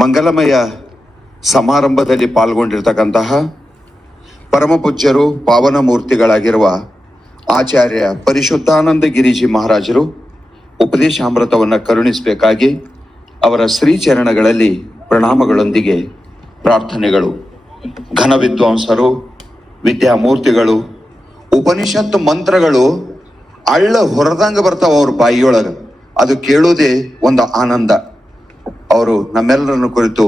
ಮಂಗಲಮಯ ಸಮಾರಂಭದಲ್ಲಿ ಪಾಲ್ಗೊಂಡಿರ್ತಕ್ಕಂತಹ ಪರಮಪೂಜ್ಯರು ಪಾವನ ಮೂರ್ತಿಗಳಾಗಿರುವ ಆಚಾರ್ಯ ಪರಿಶುದ್ಧಾನಂದ ಗಿರಿಜಿ ಮಹಾರಾಜರು ಉಪದೇಶಾಮೃತವನ್ನು ಕರುಣಿಸಬೇಕಾಗಿ ಅವರ ಶ್ರೀಚರಣಗಳಲ್ಲಿ ಪ್ರಣಾಮಗಳೊಂದಿಗೆ ಪ್ರಾರ್ಥನೆಗಳು. ಘನ ವಿದ್ವಾಂಸರು, ವಿದ್ಯಾಮೂರ್ತಿಗಳು, ಉಪನಿಷತ್ತು ಮಂತ್ರಗಳು ಅಳ್ಳ ಹೊರದಂಗೆ ಬರ್ತಾವ ಅವ್ರ ಬಾಯಿಯೊಳಗೆ. ಅದು ಕೇಳೋದೇ ಒಂದು ಆನಂದ. ಅವರು ನಮ್ಮೆಲ್ಲರನ್ನು ಕುರಿತು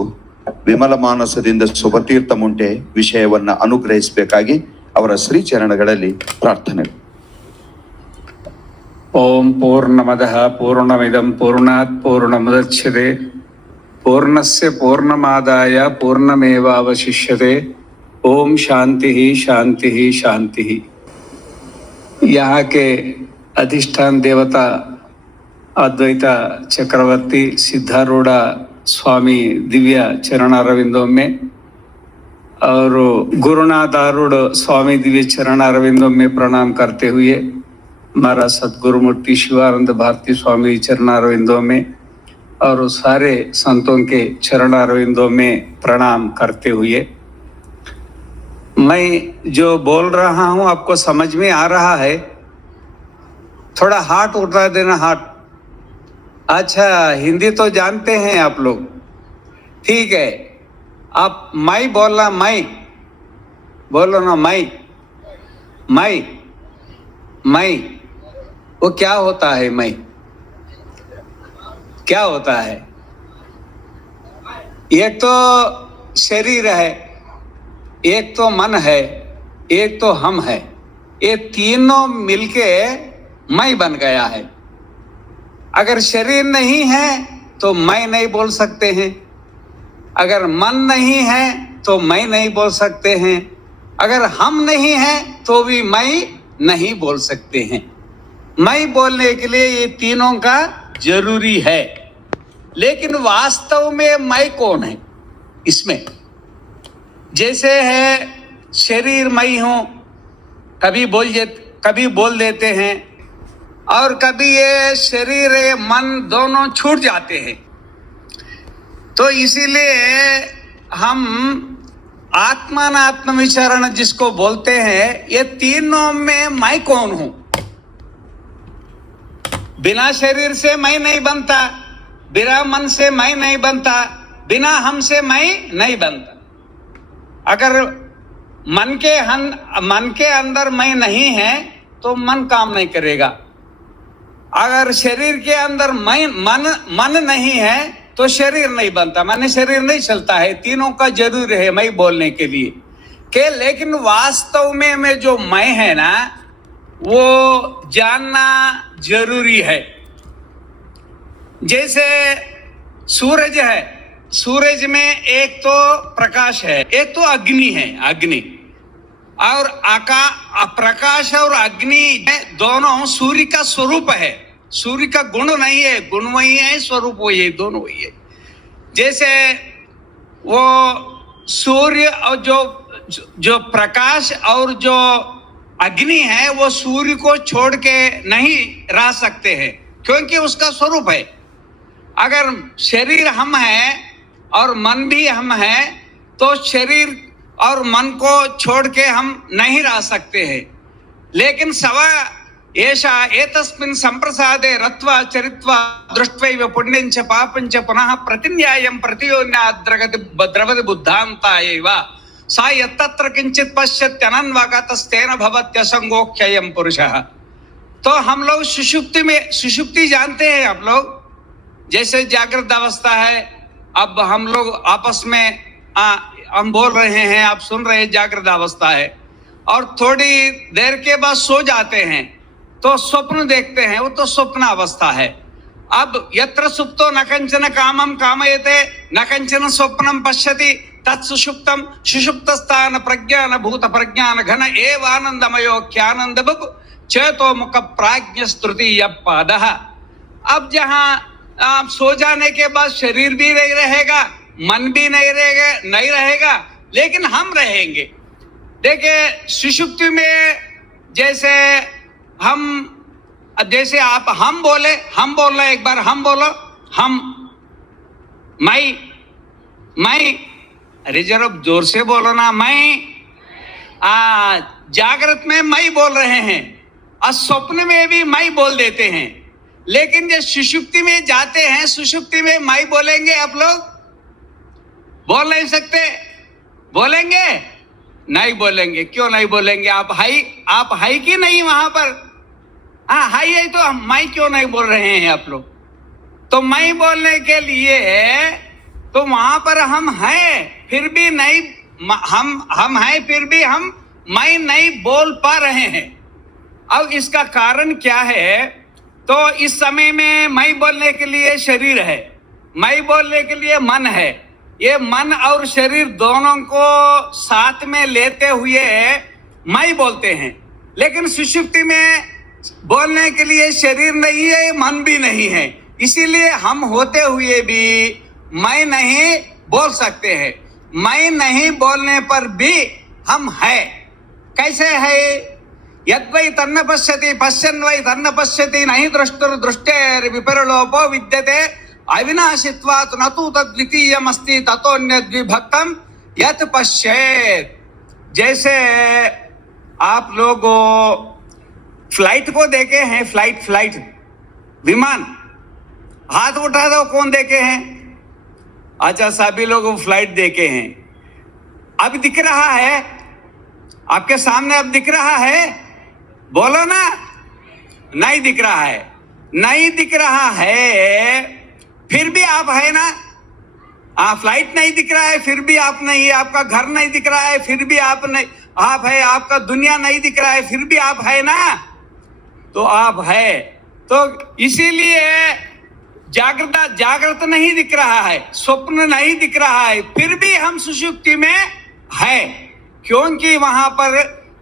ವಿಮಲ ಮಾನಸದಿಂದ ಶುಭತೀರ್ಥ ಮುಂಟೆ ವಿಷಯವನ್ನ ಅನುಗ್ರಹಿಸಬೇಕಾಗಿ ಅವರ ಶ್ರೀಚರಣಗಳಲ್ಲಿ ಪ್ರಾರ್ಥನೆ. ಓಂ ಪೂರ್ಣಮದಃ ಪೂರ್ಣಮಿದಂ ಪೂರ್ಣಾತ್ ಪೂರ್ಣಮುದಚ್ಯತೆ पूर्णस्य पूर्णमादाय पूर्णमेवावशिष्यते. ओम शांति ही शांति ही शांति ही. यहाँ के अधिष्ठान देवता अद्वैत चक्रवर्ती सिद्धारूढ़ स्वामी दिव्य चरणारविंदों में और गुरुनाथारूढ़ स्वामी दिव्य चरणारविंदों में प्रणाम करते हुए हमारा सद्गुरुमूर्ति शिवानंद भारती स्वामी चरणारविंदों में और सारे संतों के चरणारविंदों में प्रणाम करते हुए, मैं जो बोल रहा हूं आपको समझ में आ रहा है? थोड़ा हाथ उठा देना, हाथ. अच्छा, हिंदी तो जानते हैं आप लोग, ठीक है. आप मैं बोलना, मैं बोलो ना, मैं वो क्या होता है? मैं क्या होता है? एक तो शरीर है, एक तो मन है, एक तो हम है. ये तीनों मिलके मैं बन गया है. अगर शरीर नहीं है तो मैं नहीं बोल सकते हैं. अगर मन नहीं है तो मैं नहीं बोल सकते हैं. अगर हम नहीं है तो भी मैं नहीं बोल सकते हैं. मैं बोलने के लिए ये तीनों का जरूरी है. लेकिन वास्तव में मैं कौन है इसमें? जैसे है शरीर मैं हूं, कभी बोल देते हैं, और कभी ये शरीर मन दोनों छूट जाते हैं. तो इसीलिए हम आत्मात्म विचारण जिसको बोलते हैं, ये तीनों में मैं कौन हूं? बिना शरीर से मैं नहीं बनता, बिना मन से मैं नहीं बनता, बिना हम से मैं नहीं बनता. अगर मन के अंदर मैं नहीं है तो मन काम नहीं करेगा. अगर शरीर के अंदर मन नहीं है तो शरीर नहीं बनता, माने शरीर नहीं चलता है. तीनों का जरूर है मैं बोलने के लिए के. लेकिन वास्तव में जो मैं है ना, वो जानना जरूरी है. जैसे सूरज है, सूरज में एक तो प्रकाश है, एक तो अग्नि है. अग्नि और प्रकाश और अग्नि दोनों सूर्य का स्वरूप है. सूर्य का गुण नहीं है, गुण वही है, स्वरूप वही है, दोनों वही है. जैसे वो सूर्य और जो प्रकाश और जो अग्नि है वो सूर्य को छोड़ के नहीं रह सकते हैं, क्योंकि उसका स्वरूप है. अगर शरीर हम है और मन भी हम है तो शरीर और मन को छोड़ के हम नहीं रह सकते हैं. लेकिन सवा ऐसा एतस्मिन् संप्रसादे रत्वा चरित्वा दृष्ट्वैव पुण्यंच पापंच पुनः प्रतिन्यायं प्रतियोन्यात् द्रवति बुद्धान्ता एव सा यत्तत्र किंचित पश्यत्यनन्वागतस्तेन भवत्यसंगोक्षयं पुरुषः. तो हम लोग सुषुप्ति जानते हैं आप लोग. जैसे जागृत अवस्था है, अब हम लोग आपस में हम बोल रहे हैं, आप सुन रहे हैं, जागृत अवस्था है. और थोड़ी देर के बाद सो जाते हैं तो स्वप्न देखते हैं, वो तो स्वप्न अवस्था है. अब यत्र सुप्तो न कंचन कामं कामयते न कंचन स्वप्नं पश्यति तत्सुषुप्तं सुषुप्तस्थान प्रज्ञान भूत प्रज्ञान घन एव आनंदमयो ख्यानंद बभु चेतो मुख प्राज्ञ स्तुतिय पादः. अब जहां आप सो जाने के बाद शरीर भी नहीं रहेगा, मन भी नहीं रहेगा, लेकिन हम रहेंगे. देखिए सुषुप्ति में जैसे आप हम बोल रहे, एक बार हम बोलो, हम मैं, अरे जरा जोर से बोलो ना, मैं जागृत में मैं बोल रहे हैं और स्वप्न में भी मैं बोल देते हैं, लेकिन जब सुषुप्ति में जाते हैं, सुषुप्ति में मैं बोलेंगे आप लोग? बोल नहीं सकते? बोलेंगे? नहीं बोलेंगे। क्यों नहीं बोलेंगे? आप हाई कि नहीं वहां पर? हाँ हाई है तो मैं क्यों नहीं बोल रहे हैं आप लोग? तो मैं बोलने के लिए तो वहां पर हम हैं, फिर भी नहीं, हम हैं फिर भी हम मैं नहीं बोल पा रहे हैं। अब इसका कारण क्या है? तो इस समय में मैं बोलने के लिए शरीर है, मैं बोलने के लिए मन है। ये मन और शरीर दोनों को साथ में लेते हुए मैं बोलते हैं, लेकिन सुषुप्ति में बोलने के लिए शरीर नहीं है, मन भी नहीं है, इसीलिए हम होते हुए भी मैं नहीं बोल सकते हैं। मैं नहीं बोलने पर भी हम है। कैसे है? यद्वै तन्न पश्यति पश्यन् वै तन्न पश्यति नहीं दृष्टुर् दृष्टेर् विपरलोपो विद्यते अविनाशित्वात् न तु तद्वितीयमस्ति ततोऽन्यद्विभक्तं यत् पश्येत्। जैसे आप लोग फ्लाइट को देखे हैं, फ्लाइट विमान, हाथ उठा दो, कौन देखे हैं? अच्छा, सभी लोग फ्लाइट देखे हैं। अब दिख रहा है आपके सामने? अब दिख रहा है? बोलो ना। नहीं दिख रहा है, नहीं दिख रहा है, फिर भी आप है ना? फ्लाइट नहीं दिख रहा है, फिर भी आप नहीं। आपका घर नहीं दिख रहा है, फिर भी आप नहीं, आप है। आपका दुनिया नहीं दिख रहा है, फिर भी आप है ना? तो आप है। तो इसीलिए जागृत नहीं दिख रहा है, स्वप्न नहीं दिख रहा है, फिर भी हम सुषुप्ति में है, क्योंकि वहां पर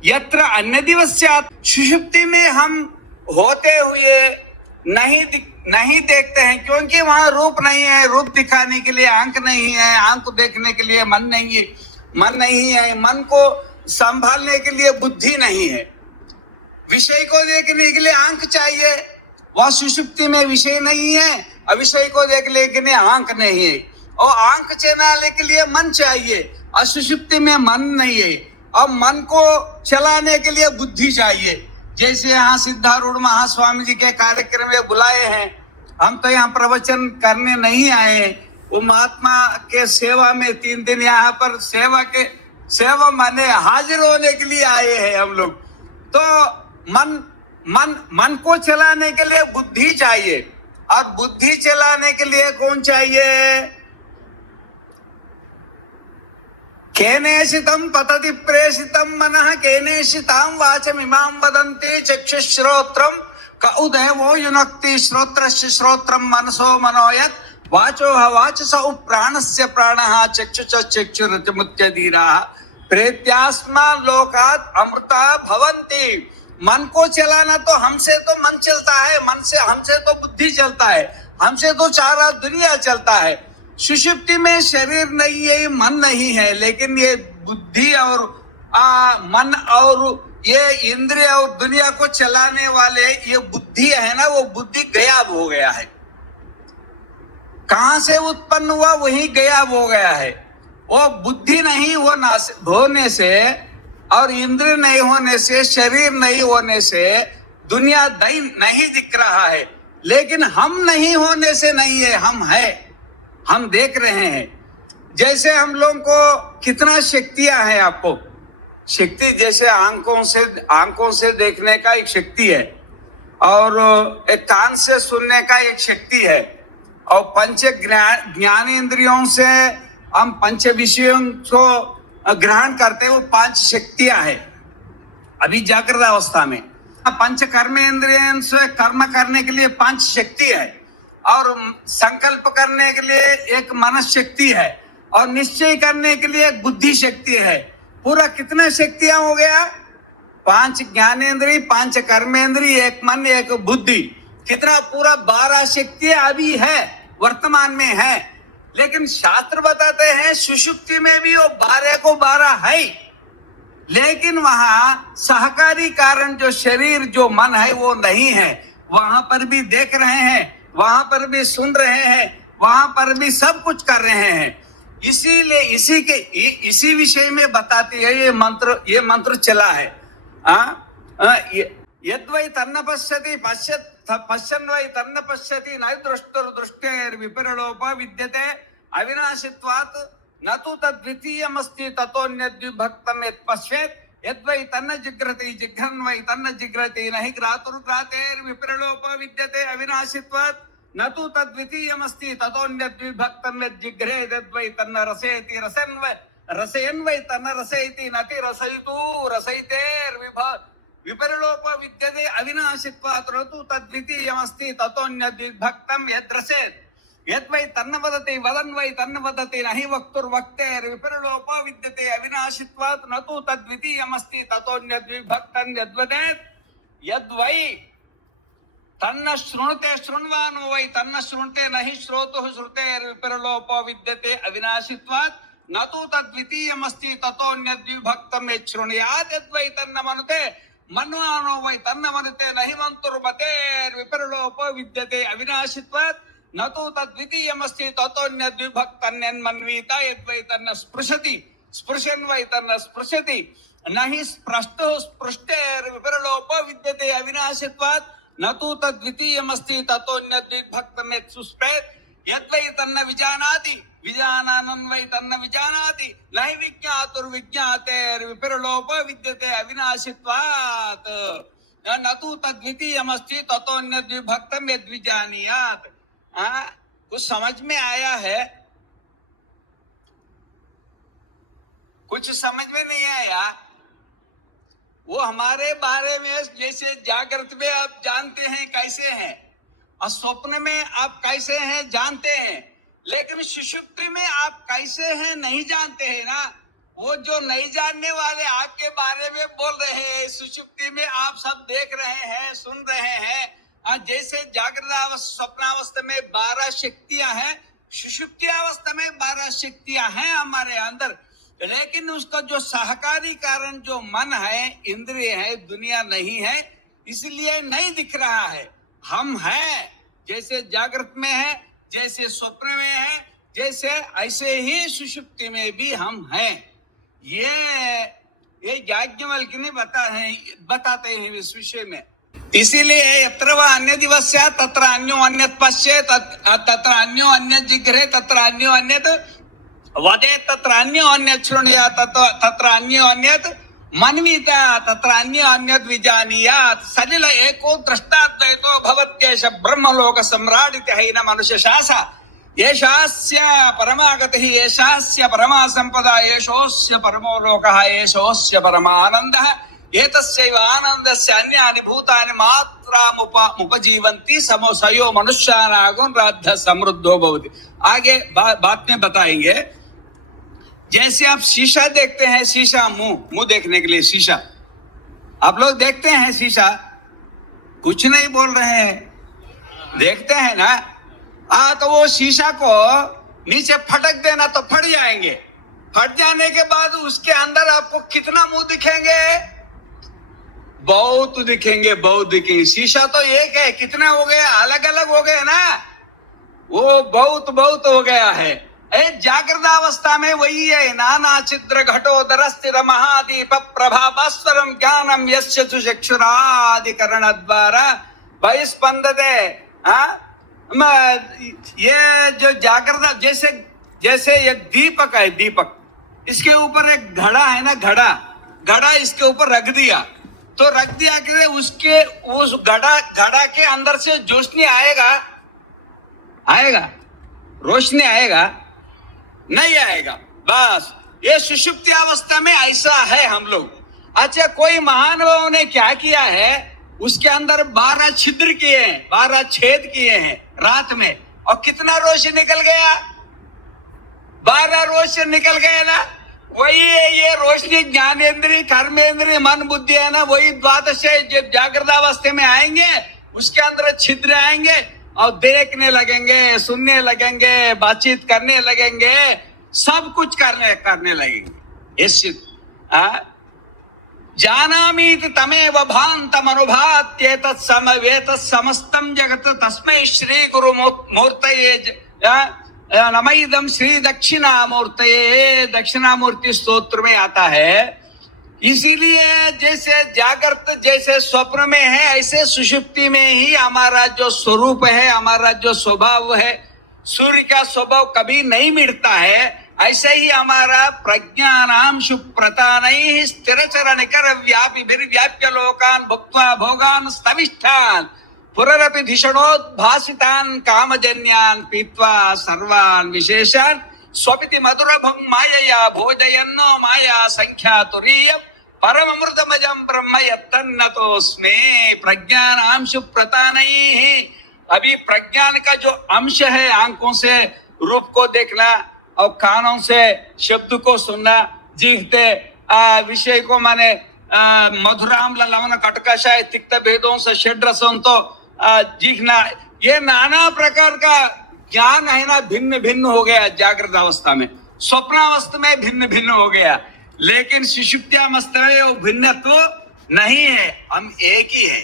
यत्र अन्य दिवस्यात्, सुषुप्ति में हम होते हुए नहीं देखते हैं, क्योंकि वहां रूप नहीं है। रूप दिखाने के लिए आंख नहीं है, आंख को देखने के लिए मन नहीं है, मन को संभालने के लिए बुद्धि नहीं है, विषय को देखने के लिए आंख चाहिए। वह सुषुप्ति में विषय नहीं है, अविषय को देखने के लिए आंख नहीं है, और आंख चलाने के लिए मन चाहिए, और सुषुप्ति में मन नहीं है, और मन को चलाने के लिए बुद्धि चाहिए। जैसे यहाँ सिद्धारूढ़ महास्वामी जी के कार्यक्रम में बुलाए हैं, हम तो यहाँ प्रवचन करने नहीं आए, वो महात्मा के सेवा में 3 दिन यहाँ पर सेवा माने हाजिर होने के लिए आए हैं हम लोग। तो मन को चलाने के लिए बुद्धि चाहिए, और बुद्धि चलाने के लिए कौन चाहिए? केनेशितं पतति प्रेषितं मनः केनेशितां वाचमिमां वदन्ति चक्षुश्रोत्रं क उदयवो युनक्ति श्रोत्रस्य श्रोत्रं मनसो मनोयत् वाचो वाचस प्राणस्य प्राणः चक्षुष चक्षुरुच्यधीराः प्रेत्यास्मा लोकात् अमृता भवन्ति। मन को चलाना तो हमसे तो मन चलता है, हमसे तो बुद्धि चलता है, हमसे तो सारा दुनिया चलता है। सुषुप्ति में शरीर नहीं है, मन नहीं है, लेकिन ये बुद्धि और मन और ये इंद्रिय और दुनिया को चलाने वाले ये बुद्धि है ना, वो बुद्धि गायब हो गया है। कहां से उत्पन्न हुआ? वही गायब हो गया है। वो बुद्धि नहीं होने से और इंद्रिय नहीं होने से, शरीर नहीं होने से दुनिया नहीं दिख रहा है, लेकिन हम नहीं होने से नहीं है, हम है, हम देख रहे हैं। जैसे हम लोगों को कितना शक्तियां हैं, आपको शक्ति जैसे आंखों से देखने का एक शक्ति है, और एक कान से सुनने का एक शक्ति है, और पंच ज्ञानेंद्रियों से हम पंच विषयों को ग्रहण करते हैं, वो 5 शक्तियां हैं अभी जागृत अवस्था में। पंच कर्मेंद्रियों से कर्म करने के लिए 5 शक्ति है, और संकल्प करने के लिए एक मनस शक्ति है, और निश्चय करने के लिए एक बुद्धि शक्ति है। पूरा कितना शक्तियां हो गया? 5 ज्ञानेंद्रिय, 5 कर्मेंद्रिय, एक मन, एक बुद्धि, कितना पूरा 12 शक्तियां अभी है, वर्तमान में है। लेकिन शास्त्र बताते हैं सुषुप्ति में भी वो 12 को 12 है, लेकिन वहां सहकारी कारण जो शरीर जो मन है वो नहीं है। वहां पर भी देख रहे हैं, वहां पर भी सुन रहे हैं, वहां पर भी सब कुछ कर रहे हैं। इसीलिए इसी विषय में बताती है ये मंत्र चला है। यद्वै तन्न पश्यति पश्यन् वै तन्न पश्यति न दृष्टुर्दृष्टेर्विपरिलोप विद्यते अविनाशित्वात् न तु तद्वितीयमस्ति ततोऽन्यद्विभक्तं यत् पश्येत् यद्वै तन्न जिघ्रति जिघ्रन् वै तन्न जिघ्रति न हि घ्रातुर्घ्रातेर्विपरिलोप विद्यते अविनाशित्वात् न तु तद्वितीयमस्ति ततोऽन्यद्विभक्तं यत् जिघ्रेत् यद्वै तन्न रसयति रसयन् वै तन्न रसयति न ति रसयितु विपरिलोप विद्यते अविनाशित्वात् न तु तद्वितीयमस्ति ततोऽन्यद्विभक्तं यद्रसेत् यद्वै तन्न वदति वदन् वै तन्न वदति न हि वक्तुर्वक्तेर्विपरिलोप विद्यते अविनाशित्वात् न तु तद्वितीयमस्ति ततोऽन्यद्विभक्तं यद्वदेत् यद्वै तन्न शृणुते शृण्वानो वै तन्न शृणुते न हि श्रोतुः श्रुतेर्विपरिलोप विद्यते अविनाशित्वात् न तु तद्वितीयमस्ति ततोऽन्यद्विभक्तं यत् शृणुयात् यद्वै तन्न मनुते मन्वानो वै तन्न मनुते न हि मन्तुर्मतेर्विपरिलोप विद्यते अविनाशित्वात् न तु तद्वितीयमस्ति ततोऽन्यद्विभक्तं यन्मन्वीत यद्वै तन्न स्पृशति स्पृशन् वै तन्न स्पृशति न हि स्पृष्टुः स्पृष्टेर्विपरिलोप विद्यते अविनाशित्वात् न तु तद्वितीयमस्ति ततोऽन्यद्विभक्तं यत् सुस्पेत् यद्वै तन्न विजानाति विजानानं वै तन्न विजानाति न हि विज्ञातुर्विज्ञातेर्विपरिलोप विद्यते अविनाशित्वात् न तु तद्वितीयमस्ति ततोऽन्यद्विभक्तं यद्विजानीयात्। कुछ समझ में आया है? कुछ समझ में नहीं आया? वो हमारे बारे में जैसे जागृत में आप जानते हैं कैसे हैं और स्वप्न में आप कैसे हैं जानते हैं, लेकिन सुषुप्ति में आप कैसे हैं नहीं जानते हैं ना। वो जो नहीं जानने वाले आपके बारे में बोल रहे हैं, सुषुप्ति में आप सब देख रहे हैं सुन रहे हैं। जैसे जागृत स्वप्नावस्था में 12 शक्तियां हैं, सुषुप्ति अवस्था में 12 शक्तियां हैं हमारे अंदर, लेकिन उसका जो सहकारी कारण जो मन है, इंद्रिय है, दुनिया नहीं है, इसलिए नहीं दिख रहा है। हम हैं जैसे जागृत में है, जैसे स्वप्न में है, जैसे ऐसे ही सुषुप्ति में भी हम हैं। ये याज्ञवल्क्य ने बताते हैं इस विषय में। इसीलिए यत्र वा अन्य दिवस्य तत्र अन्यो अन्यत् पश्येत् तत्र अन्यो अन्यत् जिघ्रे तत्र अन्यो अन्यत् वदेत् तत्र अन्यो अन्यत् शृणुयात् तत्र अन्यो अन्यत् मन्वीत तत्र अन्यो अन्यत् विजानीयात्। सलिल एको दृष्टाद्वैतो भवत्येष ब्रह्मलोक सम्राट् इति हैन मनुष्यशास एषास्य परमागतिः एषास्य परमा सम्पदा एषोऽस्य परमो लोकः एषोऽस्य परमानन्दः एतस्यैव आनन्दस्य अन्यानि भूतानि मात्रामुपजीवन्ति समोसयो मनुष्यानागुं राध्य समृद्धो भवति। आगे बात में बताएंगे। जैसे आप शीशा देखते हैं, शीशा मुंह देखने के लिए शीशा आप लोग देखते हैं, शीशा कुछ नहीं बोल रहे हैं, देखते हैं ना। तो वो शीशा को नीचे फटक देना तो फट जाएंगे। फट जाने के बाद उसके अंदर आपको कितना मुंह दिखेंगे? बहुत दिखेंगे, बहुत दिखेंगे। शीशा तो एक है, कितना हो गया? अलग अलग हो गए ना, वो बहुत हो गया है। जागृत अवस्था में वही है। नाना चित्र घटोदर स्थिर महादीप प्रभास्वरम ज्ञानम यस्य चक्षुरादिकरण द्वारा बहिस्पंदते। ये जो जागृत जैसे एक दीपक है, दीपक, इसके ऊपर एक घड़ा है ना, घड़ा इसके ऊपर रख दिया तो रख दिया कि उसके उस घड़ा के अंदर से रोशनी आएगा रोशनी आएगा नहीं आएगा। बस ये सुषुप्ति अवस्था में ऐसा है हम लोग। अच्छा, कोई महानुभाव ने क्या किया है, उसके अंदर 12 छिद्र किए हैं, 12 छेद किए हैं रात में, और कितना रोशनी निकल गया? 12 रोशनी निकल गए ना। वही ये रोशनी ज्ञानेन्द्रिय कर्मेंद्रिय मन बुद्धि है ना, वही द्वादश जब जागृत अवस्था में आएंगे उसके अंदर छिद्र आएंगे और देखने लगेंगे, सुनने लगेंगे, बातचीत करने लगेंगे, सब कुछ करने लगेंगे। इस जानामीति तमेव भान्तम अनुभात्ये तत्समवेत समस्तं जगत तस्मै श्री गुरु मूर्तये नमः श्री दक्षिणामूर्तये, दक्षिणामूर्ति स्तोत्र में आता है। इसीलिए जैसे जागृत जैसे स्वप्न में है, ऐसे सुषुप्ति में ही हमारा जो स्वरूप है, हमारा जो स्वभाव है, सूर्य का स्वभाव कभी नहीं मिटता है। ऐसे ही हमारा प्रज्ञानाम शुप्रतानैः स्थिरचरण कर व्याप्य लोकान भुक्त्वा भोगान स्तविष्ठान पुनरपि धिषणोद्भासितान कामजन्यान पीत्वा सर्वान विशेषान स्वपिति मधुरभं मायया भोजयन्नो माया संख्या तुरीयम् परममृतमजं ब्रह्म यत्तन्नतोस्मे। प्रज्ञानांश प्रतानैः, अभी प्रज्ञान का जो अंश है, आंखों से रूप को देखना और कानों से शब्द को सुनना, जीहते विषय को माने मधुराम्ल लवण कटकषाय तिक्त भेदों से षड्रसों तो जीखना, ये नाना प्रकार का ज्ञान है ना, भिन्न भिन्न हो गया जागृत अवस्था में। स्वप्नावस्था में भिन्न भिन्न हो गया, लेकिन सुषुप्त्यावस्था में वो भिन्न तो नहीं है, हम एक ही है।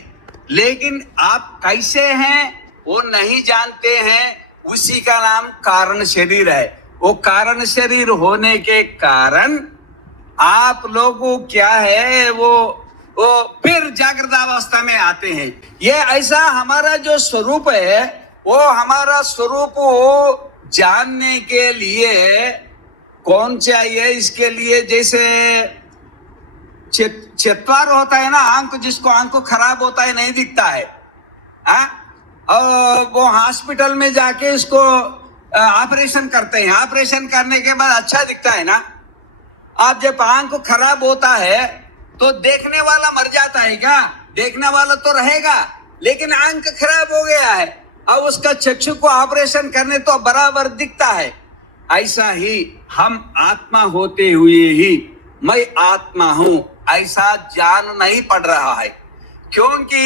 लेकिन आप कैसे हैं वो नहीं जानते हैं, उसी का नाम कारण शरीर है। वो कारण शरीर होने के कारण आप लोगों क्या है, वो फिर जागृत अवस्था में आते हैं। ये ऐसा हमारा जो स्वरूप है, वो हमारा स्वरूप जानने के लिए कौन चाहिए? इसके लिए जैसे चत्वार होता है ना, आंख, जिसको आंख को खराब होता है, नहीं दिखता है, और वो हॉस्पिटल में जाके इसको ऑपरेशन करते हैं। ऑपरेशन करने के बाद अच्छा दिखता है ना। आप जब आंख खराब होता है तो देखने वाला मर जाता है क्या? देखने वाला तो रहेगा, लेकिन आंख खराब हो गया है, अब उसका चक्षु को ऑपरेशन करने तो बराबर दिखता है। ऐसा ही हम आत्मा होते हुए ही मैं आत्मा हूं ऐसा जान नहीं पड़ रहा है, क्योंकि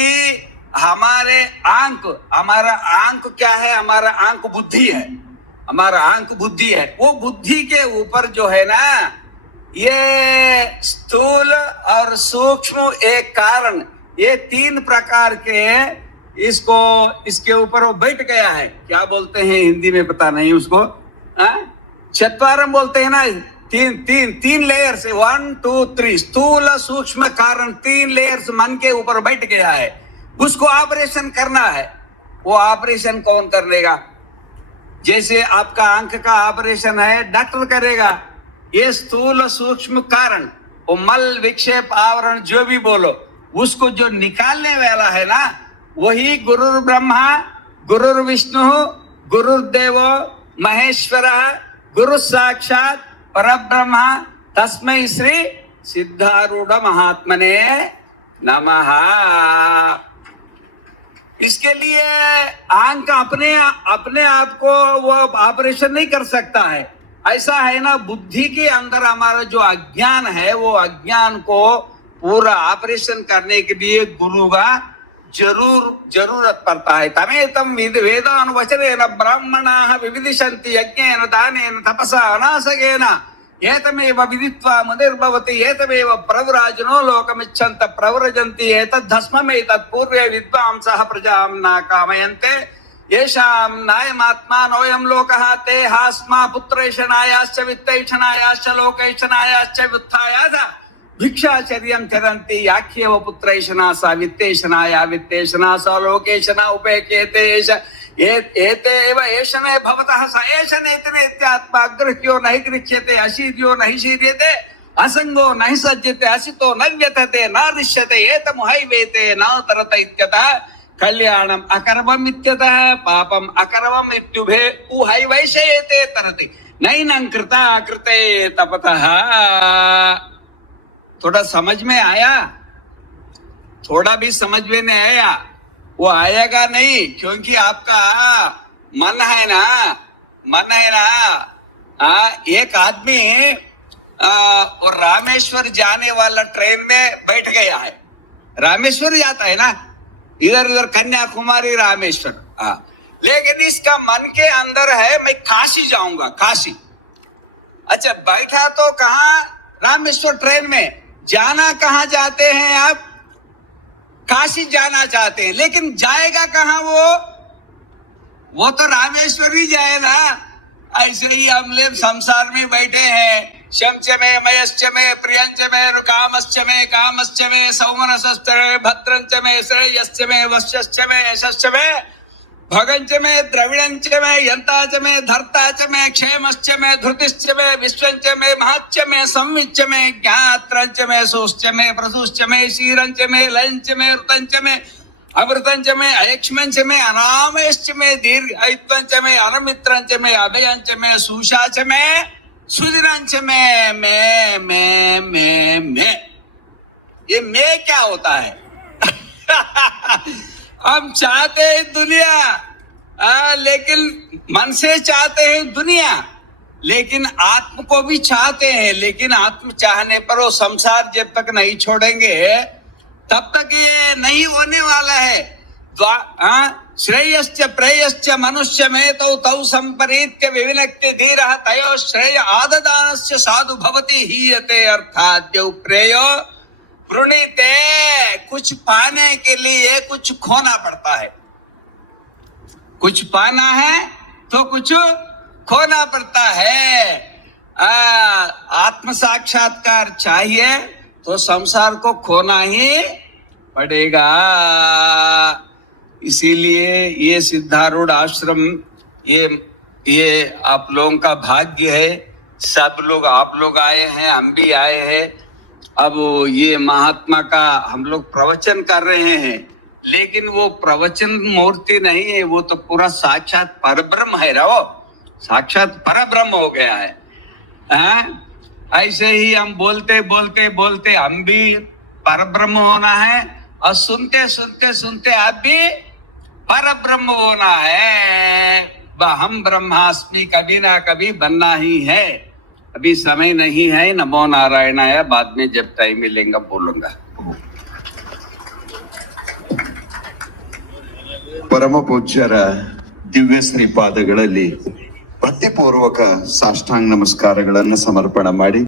हमारा आंख क्या है? हमारा आंख बुद्धि है, हमारा आंख बुद्धि है। वो बुद्धि के ऊपर जो है ना, ये स्थूल और सूक्ष्म एक कारण, ये तीन प्रकार के इसके ऊपर वो बैठ गया है। क्या बोलते हैं हिंदी में पता नहीं उसको, चत्वारम बोलते हैं ना। तीन लेयर से 1 2 3 स्थूल सूक्ष्म कारण, तीन लेयर्स मन के ऊपर बैठ गया है। उसको ऑपरेशन करना है। वो ऑपरेशन कौन कर लेगा? जैसे आपका आंख का ऑपरेशन है, डॉक्टर करेगा। ये स्थूल सूक्ष्म कारण, वो मल विक्षेप आवरण जो भी बोलो, उसको जो निकालने वाला है ना, वही गुरुर ब्रह्मा गुरुर विष्णु गुरुर्देवो महेश्वरः गुरु साक्षात परब्रह्मा तस्मै श्री सिद्धारूढ़ महात्मने नमः। इसके लिए आंख अपने आप को वो ऑपरेशन नहीं कर सकता है। ऐसा है ना, बुद्धि के अंदर हमारा जो अज्ञान है, वो अज्ञान को पूरा ऑपरेशन करने के लिए गुरु का जरूरत पड़ता है। तमेतम वेदानुवचनेन ब्राह्मणाः विविदिशन्ति यज्ञेन दानेन तपसा अनासकेन एतमेव विदित्वा मुनिर्भवति एतमेव प्रव्राजनो लोकमिच्छन्त प्रव्रजन्ति एतद्धस्ममेतत् पूर्वे विद्वांसः प्रजां न कामयन्ते येषां नायमात्मानोऽयं लोकः ते हास्मा पुत्रैषणायाश्च वित्तैषणायाश्च लोकैषणायाश्च व्युत्थायास भिक्षाचर्यं चरन्ति याख्येव पुत्रैषणा सा वित्तेषणाया वित्तेषणा सा लोकेषणा उपेक्ष्यते एते एव एषणे भवतः स एषणेत्यत्मा गृह्यो नहि गृह्यते अशीर्यो नहि शीर्यते असंगो नहि सज्जते असितो न व्यथते न दृश्यते एतमुहैवेते न तरत इत्यतः कल्याणम अकर्मम् इत्यतः पापम अकर्मम् इत्युभे उहैवैषयेते तरति नैनं कृता कृते तपतः। थोड़ा समझ में आया? थोड़ा भी समझ में नहीं आया? वो आएगा नहीं, क्योंकि आपका मन है ना। एक आदमी और रामेश्वर जाने वाला ट्रेन में बैठ गया है। रामेश्वर जाता है ना, इधर उधर कन्याकुमारी रामेश्वर, लेकिन इसका मन के अंदर है मैं काशी जाऊंगा, काशी। अच्छा, बैठा तो कहाँ? रामेश्वर ट्रेन में। जाना कहाँ चाहते हैं आप? काशी जाना चाहते हैं, लेकिन जाएगा कहाँ वो तो रामेश्वर ही जाएगा। ऐसे ही हम लोग संसार में बैठे हैं। शंच में मयश्च में प्रियंच में कामश्च में सौमनसश्च में भद्रंच में श्रेयश्च में वश्यश्च में यशश्च में भगंच में द्रविणंच में यंताच में धर्ताच में क्षेमश्च में धृतिश्च में विश्वंच में महच्च में संविच्च में ज्ञात्रंच में सोश्च में प्रसुश्च में शीरंच में लंच में ऋतंच में अमृतंच में अयक्ष्मंच में अनामेश्च में दीर्घ में अनमित्रंच में अभयंच में सुशाच में सुदिनंच में मैं ये मैं क्या होता है? हम चाहते हैं दुनिया, लेकिन मन से चाहते हैं दुनिया, लेकिन आत्म को भी चाहते हैं। लेकिन आत्म चाहने पर वो संसार जब तक नहीं छोड़ेंगे तब तक ये नहीं होने वाला है। श्रेयश्च प्रेयश्च मनुष्य में तो तौ संपरीत्य विविनक्ति धीरः तयो श्रेय आददानस्य साधु भवति हीयते अर्थात जो प्रेयो वृणीते। कुछ पाने के लिए कुछ खोना पड़ता है, कुछ पाना है तो कुछ खोना पड़ता है। आत्म साक्षात्कार चाहिए तो संसार को खोना ही पड़ेगा। इसीलिए ये सिद्धारूढ़ आश्रम ये आप लोगों का भाग्य है। सब लोग, आप लोग आए हैं, हम भी आए हैं। अब ये महात्मा का हम लोग प्रवचन कर रहे हैं, लेकिन वो प्रवचन मूर्ति नहीं है, वो तो पूरा साक्षात परब्रह्म है। रहो साक्षात परब्रह्म हो गया है। ऐसे ही हम बोलते बोलते बोलते हम भी परब्रह्म होना है, और सुनते सुनते सुनते आप भी परब्रह्म होना है। हम ब्रह्मास्मि कभी ना कभी बनना ही है। अभी समय नहीं है। नमो नारायणाय। बाद में जब टाइम मिलेगा बोलूंगा। ಪರಮ ಪೂಜ್ಯರ ದಿವ್ಯ ಶ್ರೀಪಾದಗಳಲ್ಲಿ ಭಕ್ತಿಪೂರ್ವಕ ಸಾಷ್ಟಾಂಗ ನಮಸ್ಕಾರಗಳನ್ನು ಸಮರ್ಪಣೆ ಮಾಡಿ